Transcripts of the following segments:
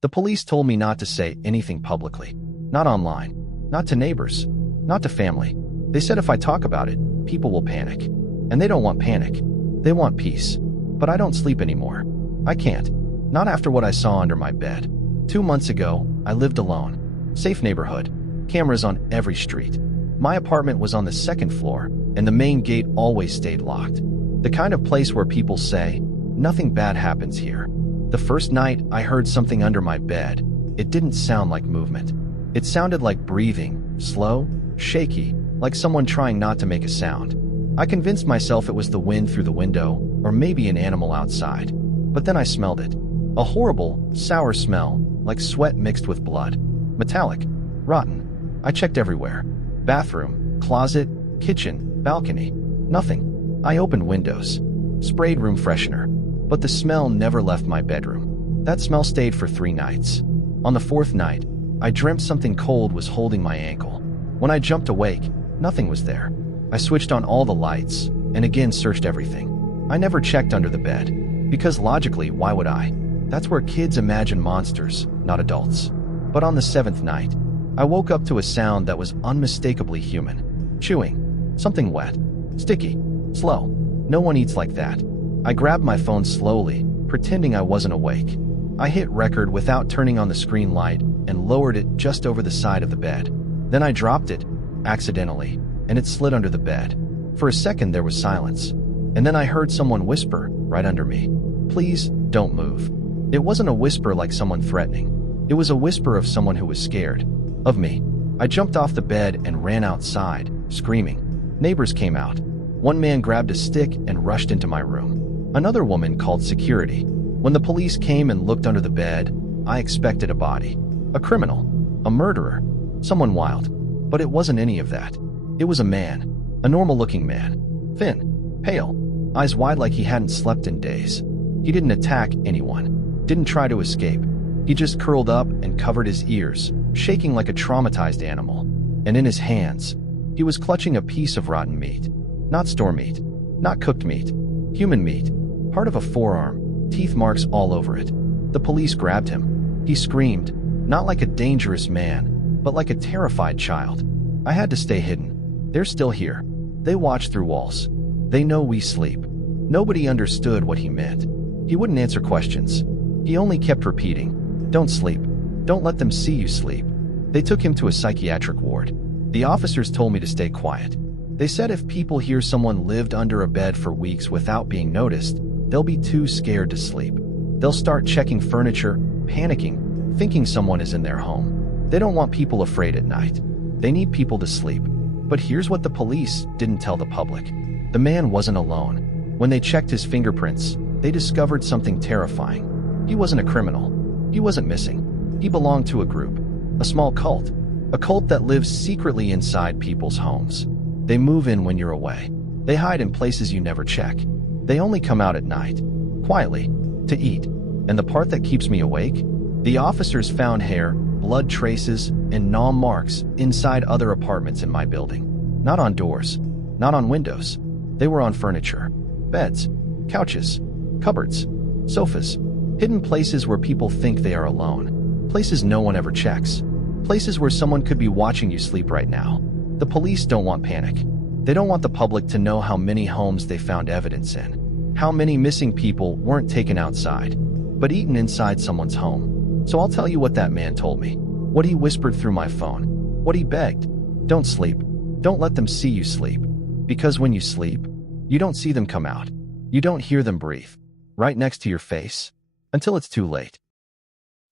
The police told me not to say anything publicly. Not online. Not to neighbors. Not to family. They said if I talk about it, people will panic. And they don't want panic. They want peace. But I don't sleep anymore. I can't. Not after what I saw under my bed. 2 months ago, I lived alone. Safe neighborhood. Cameras on every street. My apartment was on the 2nd floor, and the main gate always stayed locked. The kind of place where people say, nothing bad happens here. The first night, I heard something under my bed. It didn't sound like movement. It sounded like breathing, slow, shaky, like someone trying not to make a sound. I convinced myself it was the wind through the window, or maybe an animal outside. But then I smelled it. A horrible, sour smell, like sweat mixed with blood. Metallic. Rotten. I checked everywhere. Bathroom, closet, kitchen, balcony. Nothing. I opened windows. Sprayed room freshener. But the smell never left my bedroom. That smell stayed for 3 nights. On the 4th night, I dreamt something cold was holding my ankle. When I jumped awake, nothing was there. I switched on all the lights, and again searched everything. I never checked under the bed. Because logically, why would I? That's where kids imagine monsters, not adults. But on the 7th night, I woke up to a sound that was unmistakably human. Chewing. Something wet. Sticky. Slow. No one eats like that. I grabbed my phone slowly, pretending I wasn't awake. I hit record without turning on the screen light and lowered it just over the side of the bed. Then I dropped it, accidentally, and it slid under the bed. For a second there was silence. And then I heard someone whisper right under me. Please, don't move. It wasn't a whisper like someone threatening. It was a whisper of someone who was scared. Of me. I jumped off the bed and ran outside, screaming. Neighbors came out. One man grabbed a stick and rushed into my room. Another woman called security. When the police came and looked under the bed, I expected a body. A criminal. A murderer. Someone wild. But it wasn't any of that. It was a man. A normal-looking man. Thin. Pale. Eyes wide like he hadn't slept in days. He didn't attack anyone. Didn't try to escape. He just curled up and covered his ears, shaking like a traumatized animal. And in his hands, he was clutching a piece of rotten meat. Not store meat. Not cooked meat. Human meat. Part of a forearm. Teeth marks all over it. The police grabbed him. He screamed, not like a dangerous man, but like a terrified child. I had to stay hidden. They're still here. They watch through walls. They know we sleep. Nobody understood what he meant. He wouldn't answer questions. He only kept repeating, don't sleep. Don't let them see you sleep. They took him to a psychiatric ward. The officers told me to stay quiet. They said if people hear someone lived under a bed for weeks without being noticed, they'll be too scared to sleep. They'll start checking furniture, panicking, thinking someone is in their home. They don't want people afraid at night. They need people to sleep. But here's what the police didn't tell the public. The man wasn't alone. When they checked his fingerprints, they discovered something terrifying. He wasn't a criminal. He wasn't missing. He belonged to a group. A small cult. A cult that lives secretly inside people's homes. They move in when you're away. They hide in places you never check. They only come out at night. Quietly. To eat. And the part that keeps me awake? The officers found hair, blood traces, and gnaw marks inside other apartments in my building. Not on doors. Not on windows. They were on furniture. Beds. Couches. Cupboards. Sofas. Hidden places where people think they are alone. Places no one ever checks. Places where someone could be watching you sleep right now. The police don't want panic. They don't want the public to know how many homes they found evidence in. How many missing people weren't taken outside, but eaten inside someone's home. So I'll tell you what that man told me. What he whispered through my phone. What he begged. Don't sleep. Don't let them see you sleep. Because when you sleep, you don't see them come out. You don't hear them breathe. Right next to your face. Until it's too late.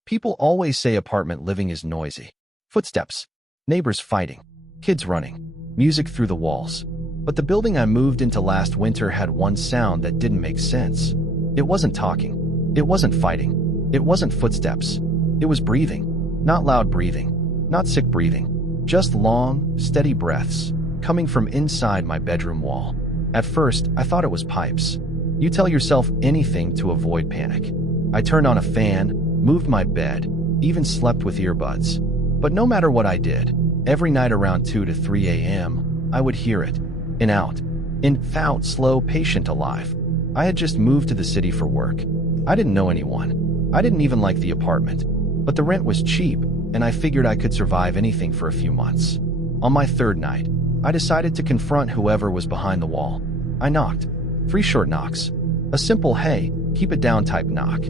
People always say apartment living is noisy. Footsteps. Neighbors fighting. Kids running. Music through the walls. But the building I moved into last winter had one sound that didn't make sense. It wasn't talking. It wasn't fighting. It wasn't footsteps. It was breathing. Not loud breathing. Not sick breathing. Just long, steady breaths coming from inside my bedroom wall. At first, I thought it was pipes. You tell yourself anything to avoid panic. I turned on a fan, moved my bed, even slept with earbuds. But no matter what I did, every night around 2 to 3 a.m., I would hear it. In, out. In, out, slow, patient, alive. I had just moved to the city for work. I didn't know anyone. I didn't even like the apartment. But the rent was cheap, and I figured I could survive anything for a few months. On my third night, I decided to confront whoever was behind the wall. I knocked. 3 short knocks. A simple, "Hey, keep it down" type knock.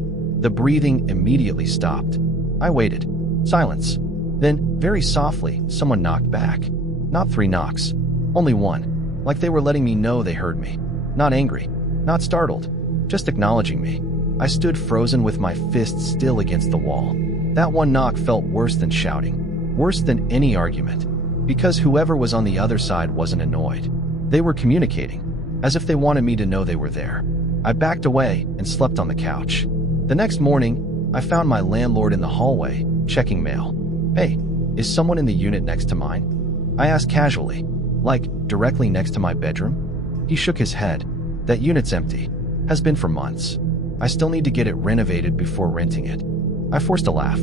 The breathing immediately stopped. I waited. Silence. Then, very softly, someone knocked back. Not 3 knocks. Only 1. Like they were letting me know they heard me. Not angry. Not startled. Just acknowledging me. I stood frozen with my fists still against the wall. That one knock felt worse than shouting. Worse than any argument. Because whoever was on the other side wasn't annoyed. They were communicating. As if they wanted me to know they were there. I backed away and slept on the couch. The next morning, I found my landlord in the hallway, checking mail. "Hey, is someone in the unit next to mine?" I asked casually. "Like, directly next to my bedroom?" He shook his head. "That unit's empty. Has been for months. I still need to get it renovated before renting it." I forced a laugh.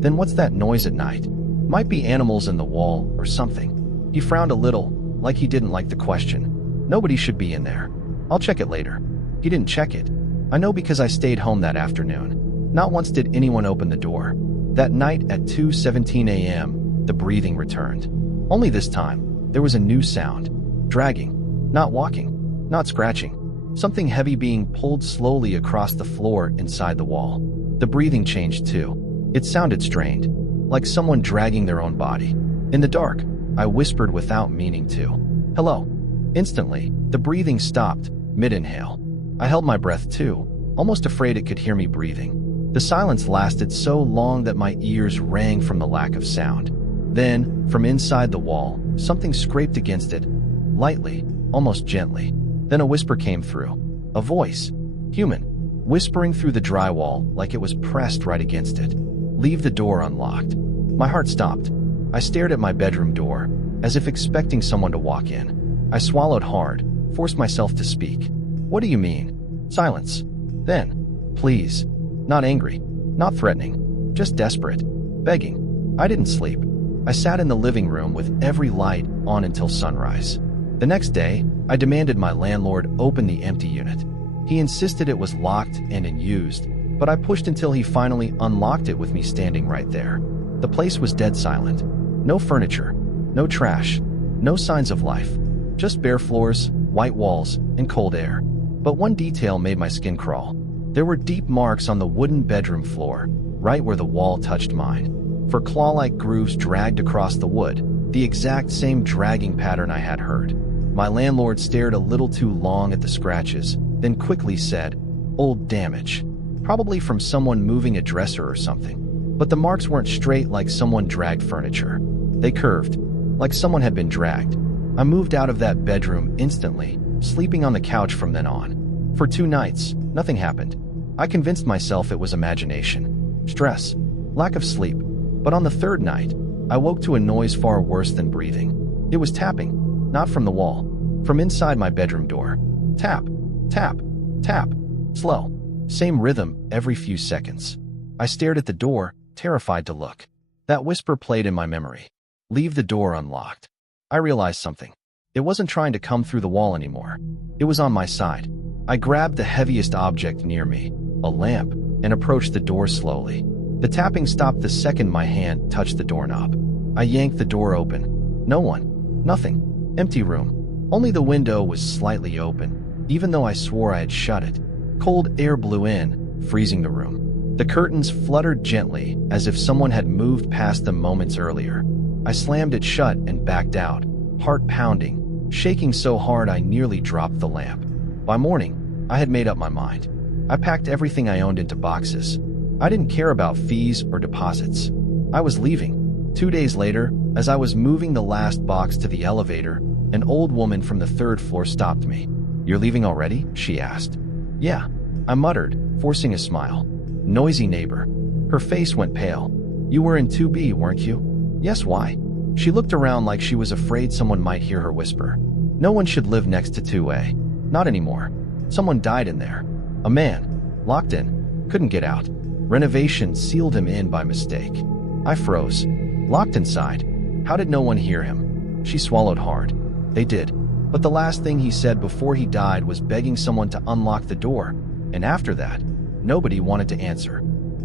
"Then what's that noise at night? Might be animals in the wall or something." He frowned a little, like he didn't like the question. "Nobody should be in there. I'll check it later." He didn't check it. I know because I stayed home that afternoon. Not once did anyone open the door. That night at 2:17 a.m., the breathing returned. Only this time, there was a new sound. Dragging. Not walking. Not scratching. Something heavy being pulled slowly across the floor inside the wall. The breathing changed too. It sounded strained. Like someone dragging their own body. In the dark, I whispered without meaning to. "Hello." Instantly, the breathing stopped, mid-inhale. I held my breath too, almost afraid it could hear me breathing. The silence lasted so long that my ears rang from the lack of sound. Then, from inside the wall, something scraped against it, lightly, almost gently. Then a whisper came through. A voice. Human. Whispering through the drywall like it was pressed right against it. "Leave the door unlocked." My heart stopped. I stared at my bedroom door, as if expecting someone to walk in. I swallowed hard, forced myself to speak. "What do you mean?" Silence. Then, "Please." Not angry, not threatening, just desperate, begging. I didn't sleep. I sat in the living room with every light on until sunrise. The next day, I demanded my landlord open the empty unit. He insisted it was locked and unused, but I pushed until he finally unlocked it with me standing right there. The place was dead silent. No furniture, no trash, no signs of life. Just bare floors, white walls, and cold air. But one detail made my skin crawl. There were deep marks on the wooden bedroom floor, right where the wall touched mine. For claw-like grooves dragged across the wood, the exact same dragging pattern I had heard. My landlord stared a little too long at the scratches, then quickly said, "Old damage. Probably from someone moving a dresser or something." But the marks weren't straight like someone dragged furniture. They curved, like someone had been dragged. I moved out of that bedroom instantly, sleeping on the couch from then on. For 2 nights, nothing happened. I convinced myself it was imagination, stress, lack of sleep. But on the 3rd night, I woke to a noise far worse than breathing. It was tapping, not from the wall, from inside my bedroom door. Tap, tap, tap, slow. Same rhythm every few seconds. I stared at the door, terrified to look. That whisper played in my memory. "Leave the door unlocked." I realized something. It wasn't trying to come through the wall anymore. It was on my side. I grabbed the heaviest object near me, a lamp, and approached the door slowly. The tapping stopped the second my hand touched the doorknob. I yanked the door open. No one. Nothing. Empty room. Only the window was slightly open, even though I swore I had shut it. Cold air blew in, freezing the room. The curtains fluttered gently, as if someone had moved past them moments earlier. I slammed it shut and backed out, heart pounding, shaking so hard I nearly dropped the lamp. By morning, I had made up my mind. I packed everything I owned into boxes. I didn't care about fees or deposits. I was leaving. 2 days later, as I was moving the last box to the elevator, an old woman from the 3rd floor stopped me. "You're leaving already?" she asked. "Yeah," I muttered, forcing a smile. "Noisy neighbor." Her face went pale. "You were in 2B, weren't you?" "Yes, why?" She looked around like she was afraid someone might hear her whisper. "No one should live next to 2A. Not anymore. Someone died in there. A man. Locked in. Couldn't get out. Renovation sealed him in by mistake." I froze. Locked inside. How did no one hear him? She swallowed hard. "They did. But the last thing he said before he died was begging someone to unlock the door. And after that, nobody wanted to answer."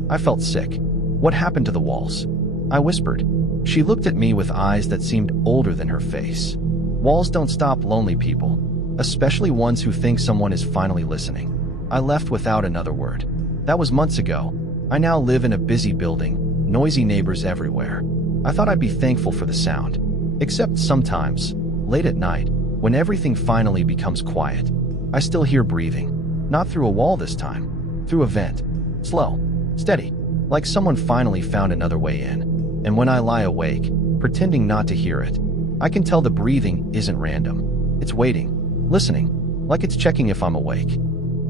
I felt sick. What happened to the walls? I whispered. She looked at me with eyes that seemed older than her face. Walls don't stop lonely people, especially ones who think someone is finally listening. I left without another word. That was months ago. I now live in a busy building, noisy neighbors everywhere. I thought I'd be thankful for the sound. Except sometimes, late at night, when everything finally becomes quiet, I still hear breathing. Not through a wall this time, through a vent. Slow, steady, like someone finally found another way in. And when I lie awake, pretending not to hear it, I can tell the breathing isn't random. It's waiting, listening, like it's checking if I'm awake.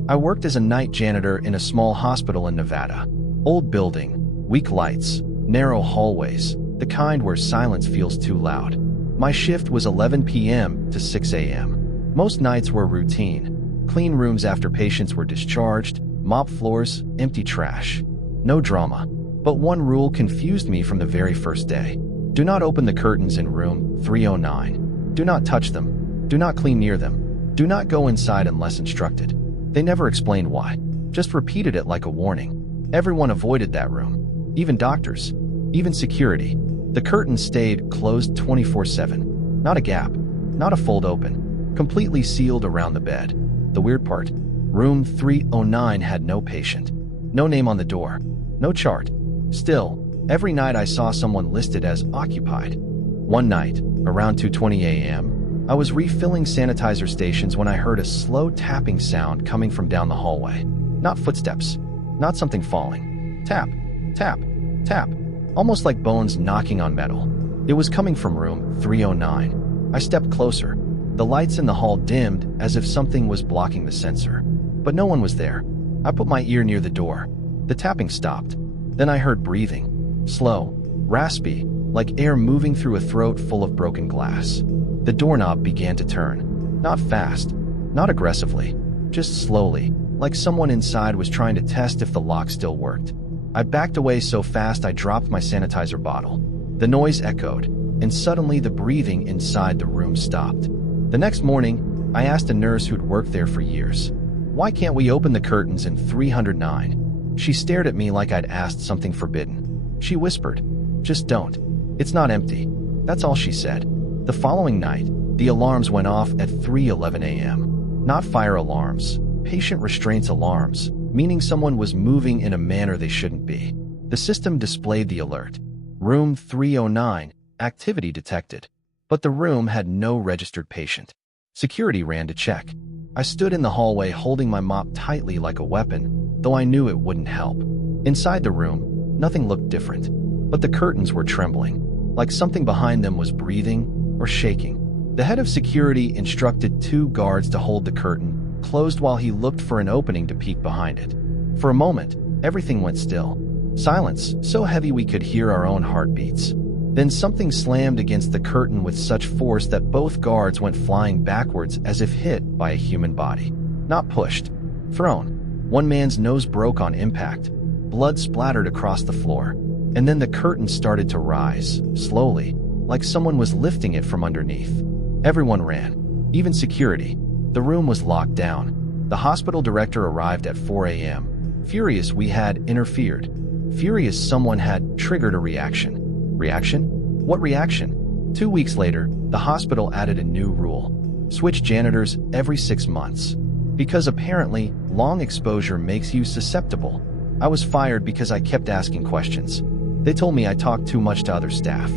I worked as a night janitor in a small hospital in Nevada. Old building, weak lights, narrow hallways, the kind where silence feels too loud. My shift was 11 p.m. to 6 a.m. Most nights were routine. Clean rooms after patients were discharged, mop floors, empty trash. No drama. But one rule confused me from the very first day. Do not open the curtains in room 309. Do not touch them. Do not clean near them. Do not go inside unless instructed. They never explained why. Just repeated it like a warning. Everyone avoided that room. Even doctors. Even security. The curtains stayed closed 24/7. Not a gap. Not a fold open. Completely sealed around the bed. The weird part. Room 309 had no patient. No name on the door. No chart. Still, every night I saw someone listed as occupied. One night, around 2:20 a.m., I was refilling sanitizer stations when I heard a slow tapping sound coming from down the hallway. Not footsteps. Not something falling. Tap, tap, tap. Almost like bones knocking on metal. It was coming from room 309. I stepped closer. The lights in the hall dimmed as if something was blocking the sensor. But no one was there. I put my ear near the door. The tapping stopped. Then I heard breathing. Slow, raspy, like air moving through a throat full of broken glass. The doorknob began to turn. Not fast, not aggressively, just slowly, like someone inside was trying to test if the lock still worked. I backed away so fast I dropped my sanitizer bottle. The noise echoed, and suddenly the breathing inside the room stopped. The next morning, I asked a nurse who'd worked there for years, "Why can't we open the curtains in 309? She stared at me like I'd asked something forbidden. She whispered, "Just don't. It's not empty." That's all she said. The following night, the alarms went off at 3:11 a.m. Not fire alarms, patient restraints alarms, meaning someone was moving in a manner they shouldn't be. The system displayed the alert. Room 309, activity detected. But the room had no registered patient. Security ran to check. I stood in the hallway holding my mop tightly like a weapon, though I knew it wouldn't help. Inside the room, nothing looked different, but the curtains were trembling, like something behind them was breathing or shaking. The head of security instructed 2 guards to hold the curtain closed while he looked for an opening to peek behind it. For a moment, everything went still. Silence, so heavy we could hear our own heartbeats. Then something slammed against the curtain with such force that both guards went flying backwards as if hit by a human body. Not pushed, thrown. One man's nose broke on impact. Blood splattered across the floor. And then the curtain started to rise, slowly, like someone was lifting it from underneath. Everyone ran, even security. The room was locked down. The hospital director arrived at 4 a.m. Furious we had interfered. Furious someone had triggered a reaction. Reaction? What reaction? 2 weeks later, the hospital added a new rule. Switch janitors every 6 months. Because apparently, long exposure makes you susceptible. I was fired because I kept asking questions. They told me I talked too much to other staff.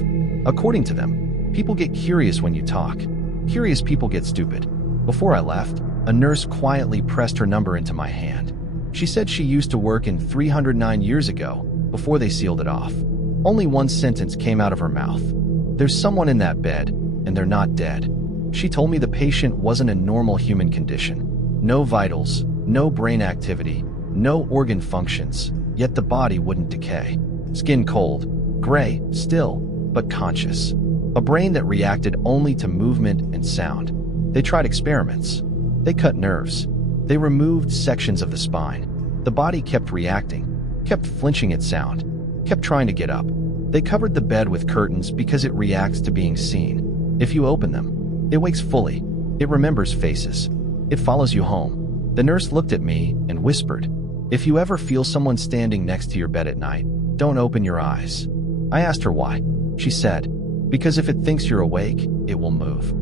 According to them, people get curious when you talk. Curious people get stupid. Before I left, a nurse quietly pressed her number into my hand. She said she used to work in 309 years ago, before they sealed it off. Only one sentence came out of her mouth. There's someone in that bed, and they're not dead. She told me the patient wasn't a normal human condition. No vitals, no brain activity, no organ functions, yet the body wouldn't decay. Skin cold, gray, still, but conscious. A brain that reacted only to movement and sound. They tried experiments. They cut nerves. They removed sections of the spine. The body kept reacting, kept flinching at sound, kept trying to get up. They covered the bed with curtains because it reacts to being seen. If you open them, it wakes fully. It remembers faces. It follows you home. The nurse looked at me and whispered, "If you ever feel someone standing next to your bed at night, "Don't open your eyes." I asked her why. She said, "Because if it thinks you're awake, it will move."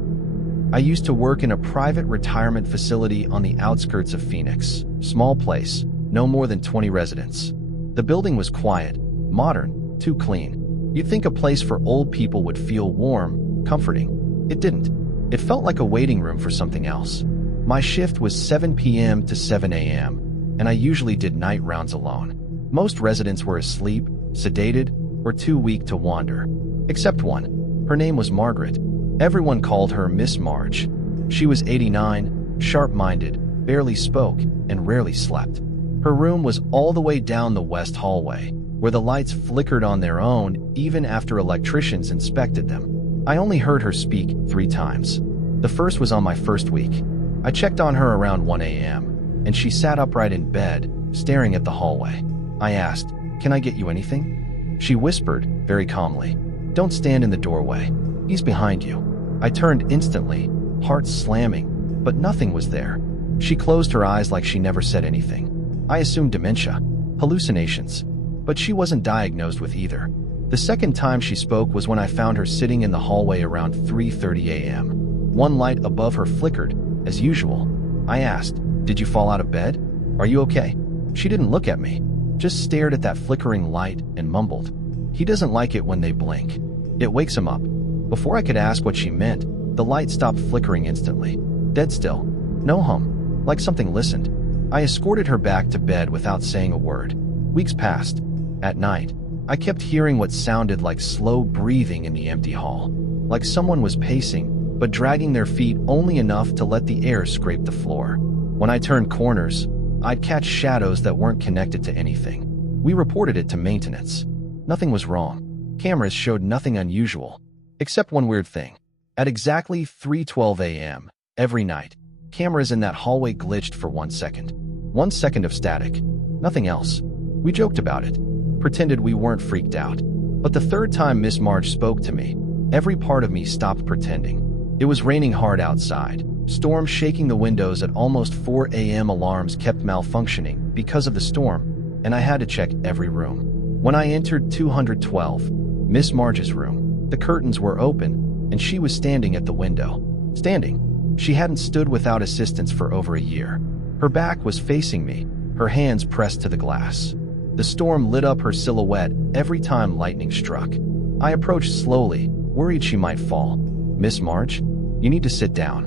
I used to work in a private retirement facility on the outskirts of Phoenix. Small place, no more than 20 residents. The building was quiet, modern, too clean. You'd think a place for old people would feel warm, comforting. It didn't. It felt like a waiting room for something else. My shift was 7 p.m. to 7 a.m., and I usually did night rounds alone. Most residents were asleep, sedated, or too weak to wander. Except one. Her name was Margaret. Everyone called her Miss Marge. She was 89, sharp-minded, barely spoke, and rarely slept. Her room was all the way down the west hallway, where the lights flickered on their own even after electricians inspected them. I only heard her speak 3 times. The first was on my first week. I checked on her around 1 a.m., and she sat upright in bed, staring at the hallway. I asked, "Can I get you anything?" She whispered, very calmly, "Don't stand in the doorway. He's behind you." I turned instantly, heart slamming, but nothing was there. She closed her eyes like she never said anything. I assumed dementia, hallucinations, but she wasn't diagnosed with either. The second time she spoke was when I found her sitting in the hallway around 3:30 a.m. One light above her flickered, as usual. I asked, "Did you fall out of bed? Are you okay?" She didn't look at me, just stared at that flickering light and mumbled, "He doesn't like it when they blink. It wakes him up." Before I could ask what she meant, the light stopped flickering instantly. Dead still. No hum. Like something listened. I escorted her back to bed without saying a word. Weeks passed. At night, I kept hearing what sounded like slow breathing in the empty hall. Like someone was pacing, but dragging their feet only enough to let the air scrape the floor. When I turned corners, I'd catch shadows that weren't connected to anything. We reported it to maintenance. Nothing was wrong. Cameras showed nothing unusual. Except one weird thing. At exactly 3:12 a.m., every night, cameras in that hallway glitched for 1 second. 1 second of static. Nothing else. We joked about it. Pretended we weren't freaked out. But the third time Miss Marge spoke to me, every part of me stopped pretending. It was raining hard outside. Storm shaking the windows at almost 4 a.m. Alarms kept malfunctioning because of the storm, and I had to check every room. When I entered 212, Miss Marge's room, the curtains were open, and she was standing at the window. Standing. She hadn't stood without assistance for over a year. Her back was facing me, her hands pressed to the glass. The storm lit up her silhouette every time lightning struck. I approached slowly, worried she might fall. "Miss Marge, you need to sit down."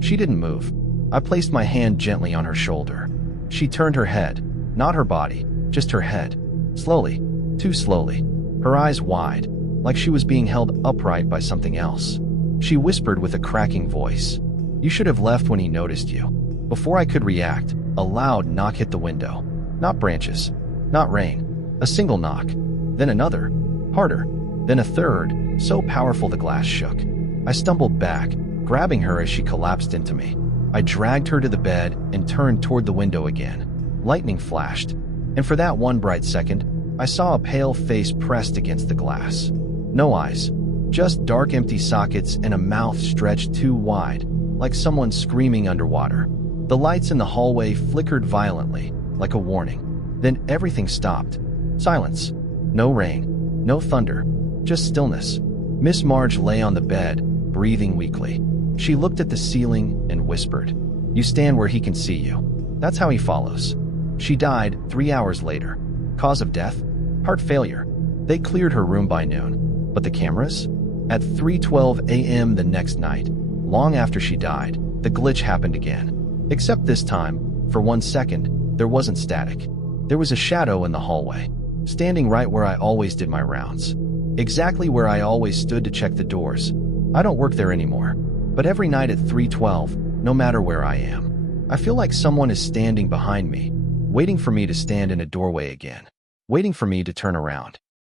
She didn't move. I placed my hand gently on her shoulder. She turned her head, not her body, just her head. Slowly, too slowly, her eyes wide, like she was being held upright by something else. She whispered with a cracking voice, "You should have left when he noticed you." Before I could react, a loud knock hit the window. Not branches, not rain. A single knock. Then another, harder. Then a third, so powerful the glass shook. I stumbled back, grabbing her as she collapsed into me. I dragged her to the bed and turned toward the window again. Lightning flashed, and for that one bright second, I saw a pale face pressed against the glass. No eyes, just dark empty sockets and a mouth stretched too wide, like someone screaming underwater. The lights in the hallway flickered violently, like a warning. Then everything stopped. Silence. No rain, no thunder, just stillness. Miss Marge lay on the bed, breathing weakly. She looked at the ceiling and whispered, "You stand where he can see you. That's how he follows." She died 3 hours later. Cause of death? Heart failure. They cleared her room by noon. But the cameras? At 3:12 a.m. the next night, long after she died, the glitch happened again. Except this time, for 1 second, there wasn't static. There was a shadow in the hallway, standing right where I always did my rounds. Exactly where I always stood to check the doors. I don't work there anymore, but every night at 3:12, no matter where I am, I feel like someone is standing behind me, waiting for me to stand in a doorway again, waiting for me to turn around.